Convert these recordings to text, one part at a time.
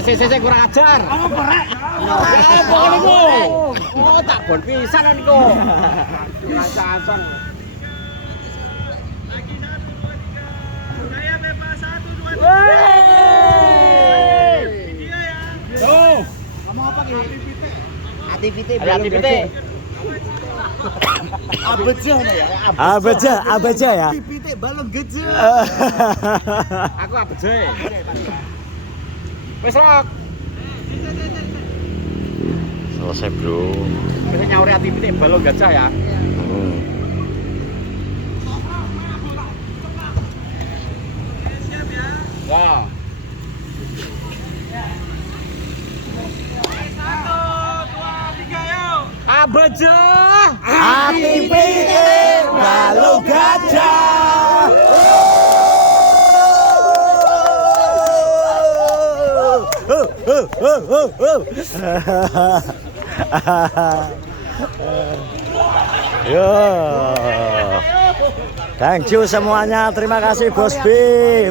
Sik kurang ajar. Apa korek? Ya apa niku? Oh tak bon pisan niku. Rasasan. Saya bebas 1 2 3. Video ya. Tuh. Kamu apa ki? Aktiviti. Aktiviti. Abeja ya. Abeja ya. Aktiviti balon gede. Aku abeje. Wis rok. Selesai, Bro. Wis nyauri aktiviti balon gajah ya. Wah. Abeja. Aktiviti balung gajah. Yo. Thank you semuanya. Terima kasih Bos B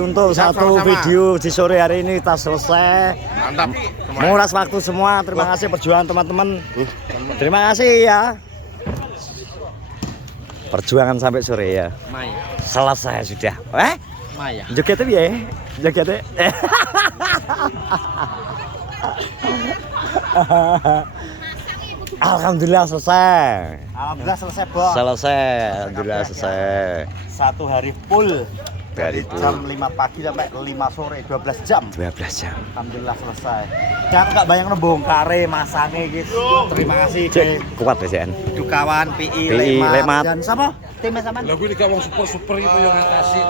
untuk satu video di sore hari ini kita selesai. Mantap. Menguras waktu semua. Terima kasih perjuangan teman-teman. Terima kasih ya. Perjuangan sampai sore ya. Maya. Selesai sudah. Maya. Jogetnya piye? Jogetnya. Alhamdulillah selesai. Alhamdulillah selesai, Bos. Selesai. Alhamdulillah selesai. Satu hari full. Dari Jam 5 pagi sampai 5 sore 12 jam. 12 jam. Alhamdulillah selesai. Dan aku gak bayang bongkare masane gitu. Terima kasih Cek ke kuat BCN. Dukawan, PI, Lemat. dan siapa? Timnya sama? Lagu ini kayak wong super itu yang ngasih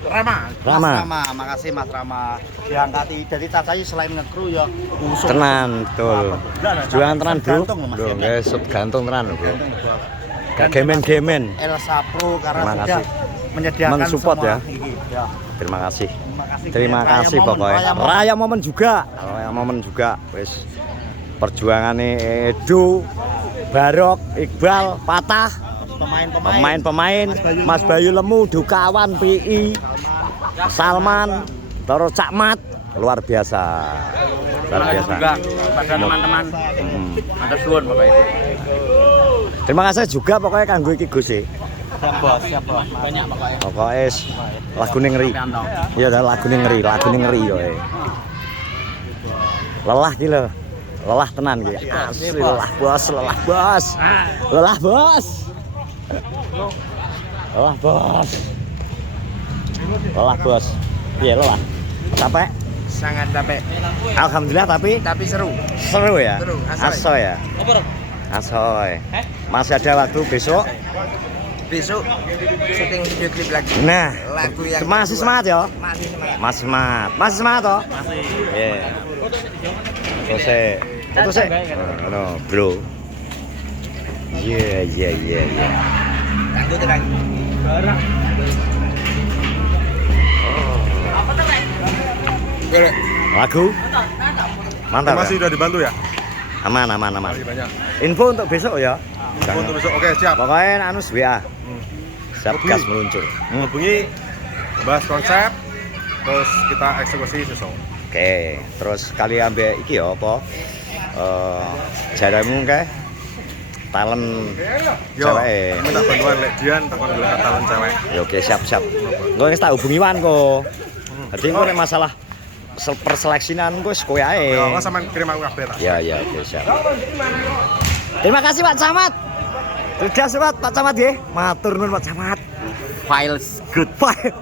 Rama. Rama, makasih Mas Rama. Diangkati dari cacai selain ngekru ya usuk. Tenan, betul. Jualan tenan, Bro. Gantung loh, Mas. Bro, guys, gantung tenan, Bro. Gantung, Bro. Gak gemen-gemen. Elsa Pro karena Terima sudah kasih. menyediakan Men-support semua ya. ini. Ya. Terima kasih. Terima Terima Raya kasih Momen, pokoknya. Raya Momen. Raya Momen juga. Raya Momen juga. Wis perjuangannya Edo, Barok, Iqbal, Patah, pemain-pemain, Mas Bayu Lemu, Dukawan, PI, Salman, terus Cakmat, luar biasa. Luar biasa. Juga pada teman-teman. Ada suwun pokoknya. Terima kasih juga pokoknya kanggo iki Gus e. Siap bos, siap bos. Banyak pokoknya. Pokoknya lagune ngeri. Iya dah lagune ngeri yo. Lelah ki lho. Lelah tenan ki. Asli lelah bos. Lelah bos. Lelah bos. Lelah bos. Iya lelah. Capek? Sangat capek. Alhamdulillah tapi Seru. seru ya. Seru, Asoy ya. Asoy. Masih ada waktu besok. Besok syuting video klip lagi. Nah, Lagu yang masih kedua. semangat ya? Masih semangat. Masih semangat toh? Masih. Iya. Terus no, bro. Iya. Tangguh tekan. Lagu. Mantap. Masih Ya? udah dibantu ya? Aman. Masih banyak. Info untuk besok ya. Untuk besok, oke siap. Pokoknya anus WA. Siap Hubungi. gas meluncur. Hubungi, bahas konsep, terus kita eksekusi besok. Oke, terus kali ambil iki ya apa? Jaramu kae talent Yo, cewek. minta bantuan Lek Dian, takon golek talent cewek. Ya oke, siap. Engko wis tak hubungi wan kok. Jadi engko nek masalah perseleksian engko wis kowe ae. Yo, engko sampean kirim aku kabar. Ya, oke, siap. Terima kasih Pak Camat. Sudah sepat Pak Camat nggih. Matur nuwun Pak Camat. Files good.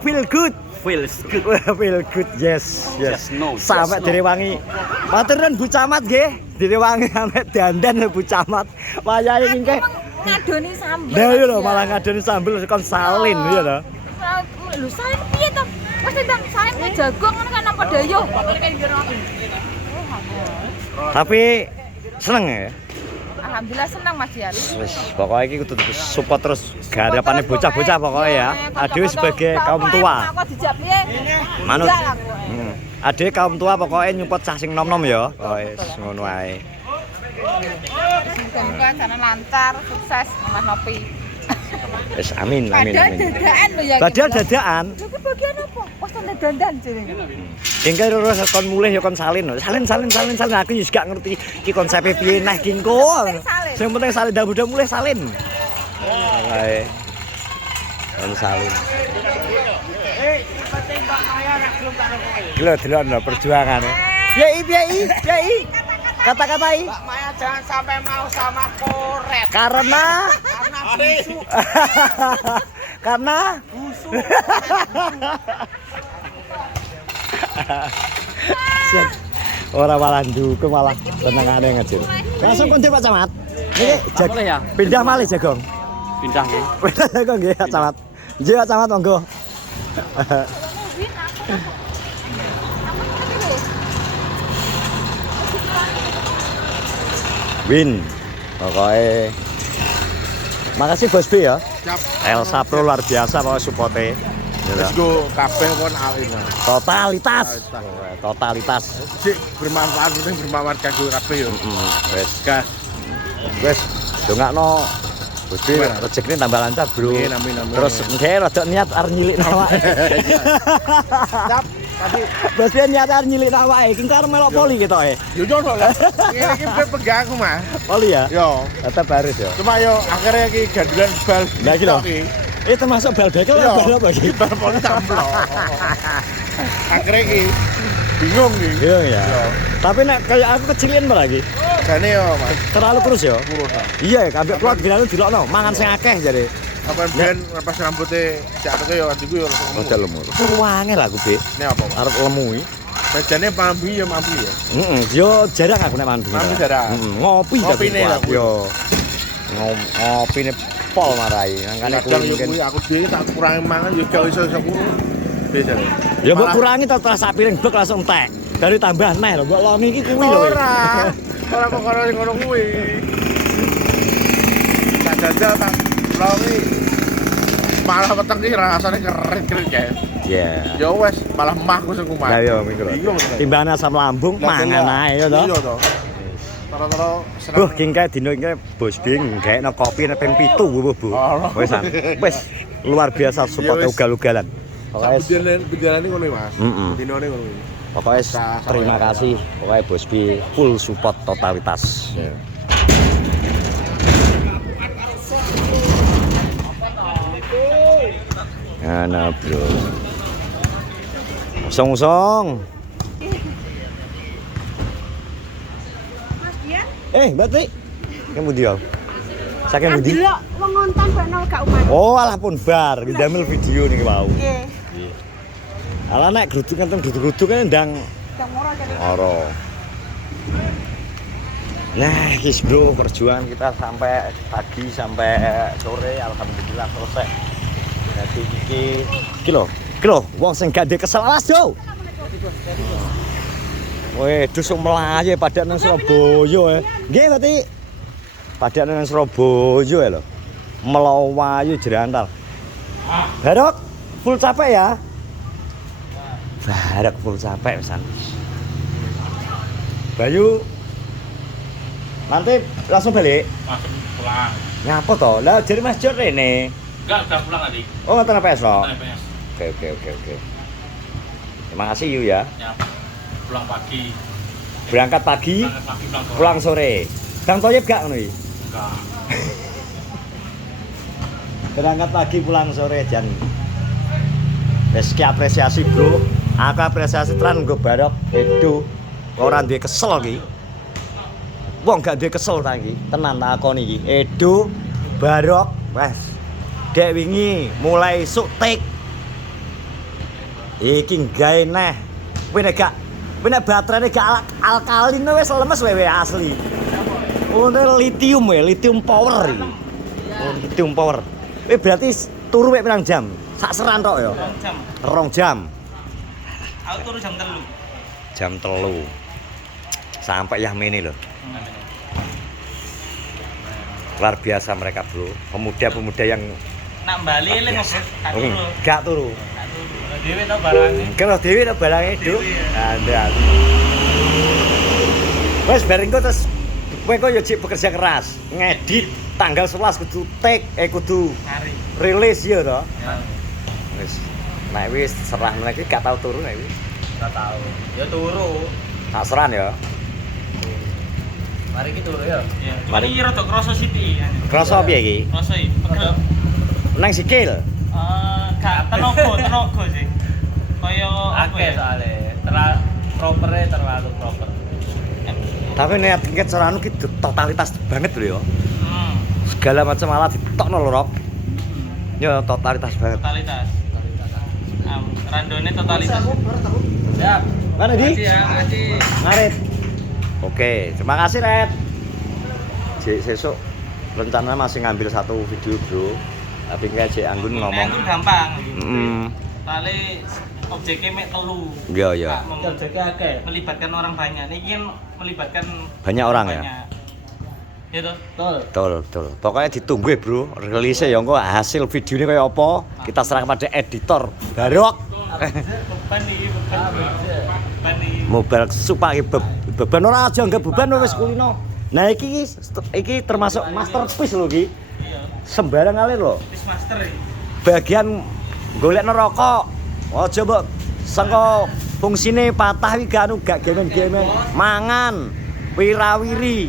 Feel good. Feels good. Feel good. Yes. Just know, Sampai just know. Direwangi. Matur nuwun Bu Camat nggih. Direwangi sampai dandan Bu Camat. Wayahe nggih. Ngadoni sambel. Lah iya lho malah ngadoni sambel kon salin ya lho. Lho saya piye to? Wis ndang saya jagung ngono kan apa dayo. Tapi seneng ya. Alhamdulillah senang Mas Dian. Wis pokoknya iki kudu support terus garapane bocah-bocah pokoknya ya. Ade sebagai kaum tua. Aku dijak piye? Manut. Enggak lah, aku. Ade kaum tua pokoknya nyupport cah sing nom-nom ya. Wis ngono ae. Semoga jalan lancar, sukses Mas Nopi. Wis amin. Padahal dadaan lho ya. Padahal dadaan. Lho ki bagian apa? Wes santai dandan jenenge. Engke ora kon mulih ya kon salin. Salin aku yo gak ngerti iki konsepe piye neh ki engko. Sing penting salin dah mulih salin. Kae. Kon salin. penting Bang Maya nek belum karo kowe. Gila delok perjuangane. Piye? Kata-katai. Mbak Maya jangan sampai mau sama koret. Karena busuk. Karena orang malah dukung malah senengane ngejir. Langsung kunci Pak Camat. Niki ya? pindah malih Jagong. Pindah nggih. Pindah Jagong nggih Pak Camat. Nggih Pak Camat monggo. Win. Pokoknya makasih Bos B ya. Siap. Elsa Pro luar biasa pokoknya supportnya. Let's go kabeh kon alin. Totalitas. Sik bermanfaat penting bermanfaat kanggo kabeh yo. Wes Gas. wes dongakno Bos B rezekine tambah lancar, Bro. Amin. Terus engke rada niat arep nyilikno awake. Siap. Tapi Bos B niat arep nyilikno awake, iki arep melok poli ketoke. yo jono lah. Ngene iki pegang aku mah. Poli ya? Yo. Tetep baris ya. Cuma yo akhirnya iki gandulan bal. Lah iki lho. Termasuk bal bekel Yo. bal apa iki? Bal poli tamplo. Akhirnya iki bingung iki. Iya ya. Yo. Tapi nek kayak aku kecilin malah iki. Jane yo, Mas. Terlalu kurus ya? Kurus. Iya, ambek kuat bilang dilokno, mangan sing akeh jare. Apa ben pas rambutnya jatuh yo adikku yo Rada lemu. Wangi lah aku, Be. Ini apa, Mas? Arep lemu iki. Sajane mambu ya mambu ya. Yo jarang aku nek mandu. Mambu jarang. Ngopi Ngopine lah, Bu. yo. Ngopine pol marai. Mangkane Kadang yo mungkin. kuwi aku dhewe tak kurangi mangan yo gak iso kurang. Biasa. Ya mbok kurangi terus sak piring bek langsung entek. Dari tambah neh lho, mbok longi iki kuwi lho. Ora perkara sing ngono kuwi. Tak jajal tak longi. Malah weteng iki rasane keren kae. Iya. Ya wes, malah mah ku sing kumat. Lah yo mikir. Bingung. Timbang asam lambung mangan ae yo to. Iya to. Tara-tara Buh, kingkae dino iki Bos B nggaekno kopi nek ping 7 Bu. Wisan. Wis luar biasa support Ya wis. ugal-ugalan. Pokoke Bejalan ini ngono Mas. Mm-mm. Dinone ngono. Pokoknya terima kasih. Pokoknya Bos B full support totalitas. Ana bro. Usong-usong. Mas Dian, Mbak Tri. Kamu dia. Saking budi. delok wong ngonton bano gak umat. Oh, alah pun bar, ndamel video niki wau. Nggih. Alah nek gruduk enten gruduk kan ndang Yang murah jadi. ora. Nah, guys bro, perjuangan kita sampai pagi sampai sore alhamdulillah selesai. Jadi iki lho, wong sing gak ndek kesel alas yo. Weh, dusuk Melayu padha nang Surabaya. Nggih, berarti padha nang Surabaya lho. Melayu Jerantal. Barok, full capek ya? Barok full capek pisan. Bayu nanti langsung balik? Langsung pulang. Ngapa toh? Lah jadi Mas Jor rene. Enggak, udah pulang tadi. Oh, ngoten apa esok? TPS. Oke. Terima kasih Yu ya. Ya. Pulang pagi. Berangkat pagi, Berangkat pagi pulang sore. pulang sore. Bang Toyib gak ngono iki? Enggak. Berangkat pagi pulang sore jan. Wis ki apresiasi, Bro. Aku apresiasi tenan nggo Barok Edo. Ora duwe kesel iki. Wong gak duwe kesel ta iki. Tenan tak akoni iki. Edo Barok, wes. Dek wingi mulai esuk tik. Iki gawe neh. Kowe nek baterainya gak alkalin wis lemes wewe asli. Oh, lithium ya, lithium power iki. Oh, lithium power. Berarti turu mek pirang jam? Sak seran tok ya? 2 jam. Aku turu jam 3. Jam 3. Sampai Yahmini loh. Luar biasa mereka, Bro. Pemuda-pemuda yang Nak bali le ngos. gak turu. Dhewe tau barangnya. Kalau Dewi tak barangnya itu. Ada. Wes bareng kok terus kowe kok yo cik bekerja keras, ngedit tanggal 11 kudu take kudu Hari. rilis ya to. Ya. Wis. Nek wis serah meneh iki gak tau turu nek wis. Enggak tahu. Ya turu. Tak seran ya. Mari kita turu ya. Iya. Mari. Mari rada krasa sithik. Krasa piye iki? Krasa iki pegel. Nang sikil. Gak tenaga sih. Kaya akeh soalnya. Terlalu proper. Tapi nek tingkat seranu ki totalitas banget lho ya. Segala macam alat ditokno lho, Rob. Ya totalitas banget. Totalitas. Randone totalitas. Siap. Mana di? Makasih. Ngarit. Oke, terima kasih Red. Sesuk rencananya masih ngambil satu video bro. Tapi kayak Jek Anggun ngomong. Anggun gampang. Paling objeknya mek telu. Iya. Objeknya akeh. Melibatkan orang banyak. Niki melibatkan banyak orang ya. Ya toh? Betul. Pokoknya ditunggu ya bro. Rilisnya ya engko hasil videonya kayak apa? Kita serahkan pada editor. Barok. Beban nih. Mubarak supaya beban ora aja enggak beban wis kulino. Nah iki termasuk masterpiece lho iki. Iya. Sembarang kali lho. Wis master iki. Bagian golek rokok. Aja mbok sangka fungsine patah iki gak gemen-gemen. Mangan, wirawiri,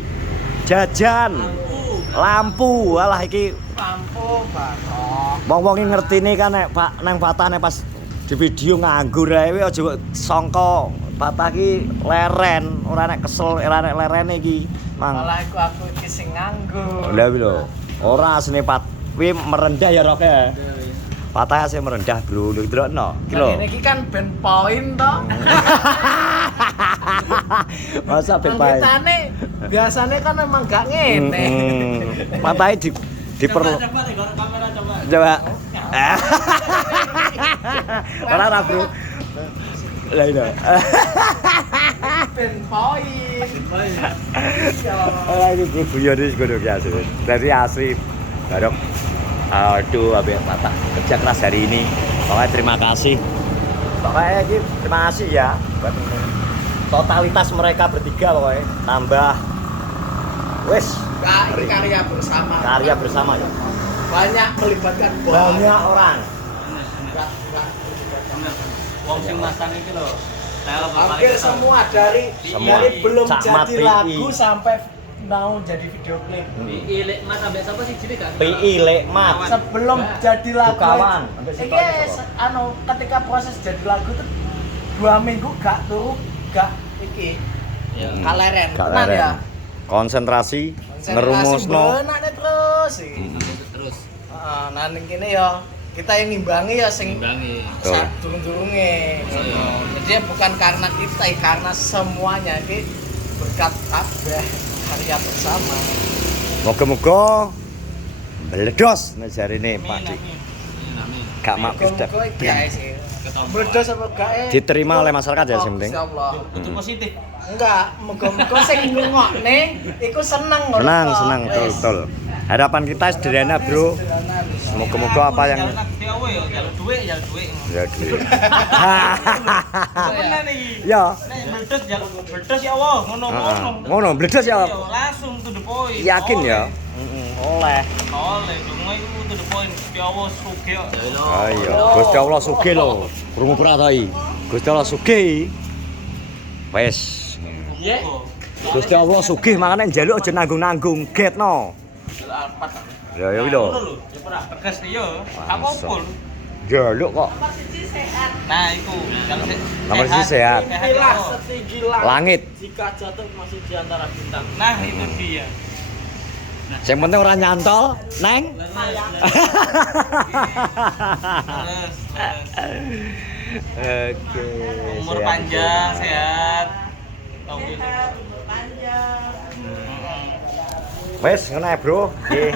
jajan, lampu. Alah iki Lampu barok. wong-wong ngertine kan nek Pak nang patah nek pas di video nganggur ae aja sangka patah ki leren, ora nek kesel, ora nek lerene iki. Malah aku iki sing nganggur. Lah lho. Ora asline kuwi merendah ya Rok ya. Patah asih merendah, Bro. Lho ndelokno. Iki lho. Ini kan band point toh. Masa bebas. Biasanya kan memang gak ngene. Patahnya diperlu. Coba nih kamera coba. Coba. Ora Bro. Lah ini. Band point. Ora iki Bro guyon wis ngono ki asli. Dari asli. Barok. Aduh, abis patah kerja keras hari ini. Pokoknya terima kasih. Pokoknya ini terima kasih ya buat totalitas mereka bertiga pokoknya. Tambah wes Ini karya bersama. karya bersama ya. Banyak melibatkan Banyak orang. Wong sing masang iki lho. Hampir semua dari belum Cak jadi Mat lagu PI. sampai mau jadi video klip. Ilek Mas ambek sapa sih jine gak? PI Lekmat. Sebelum jadi lagu Bukawan. ini ketika proses jadi lagu tuh 2 minggu gak turu gak iki kaleren Gak tenan leren. ya Konsentrasi ngerumusno. benakne terus Terus nah ning kene ya kita yang ngimbangi ya sing Betul. durung-durunge jadi bukan karena kita karena semuanya iki berkat kabeh karya bersama. Moga-moga meledos nek jarine Pak Dik. Gak mak Muga-muga iki ae sih. Meledos apa gak Diterima oleh masyarakat ya sing penting. Insyaallah. itu positif. Enggak, moga-moga sing ngrungokne iku seneng ngono. Senang betul. Harapan kita sederhana, Bro. Moga-moga apa yang Jaluk duit. ya duit. Bener iki. Ya. Nek meledos jaluk meledos ya Allah, ngono-ngono. Ngono, bledos ya. Iya, langsung to the point. Yakin ya? Oleh. Oleh, donga iku to the point. Gusti Allah sugih kok. Ayo, Gusti Allah sugih lho. Krungu pratai. Gusti Allah sugih. Wes. Nggih. Gusti Allah sugih makane njaluk aja nanggung-nanggung, getno. Alpat. Ya ya lho. Ngono lho, ya ora tegas yo. Apa pun. Njaluk kok. Nah, iku. Nomor siji sehat. Inilah setinggi Langit. jika jatuh masih di antara bintang. Nah, itu dia. Yang penting ora nyantol, Neng. Terus. Oke. Umur sehat. panjang, sehat. Wes, ngono ae, Bro. Nggih.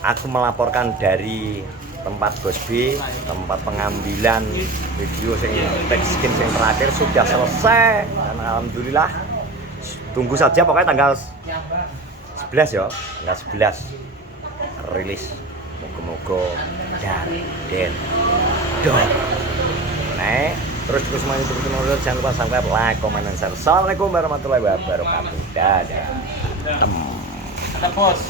Aku melaporkan dari tempat Gosbi, tempat pengambilan video sing skin sing terakhir sudah selesai dan alhamdulillah tunggu saja pokoknya tanggal 11 ya, tanggal 11 rilis. Moga-moga dar den dor. Nek terus semuanya terus jangan lupa subscribe, like, comment, dan share. Assalamualaikum warahmatullahi wabarakatuh. Dadah. Ada bos.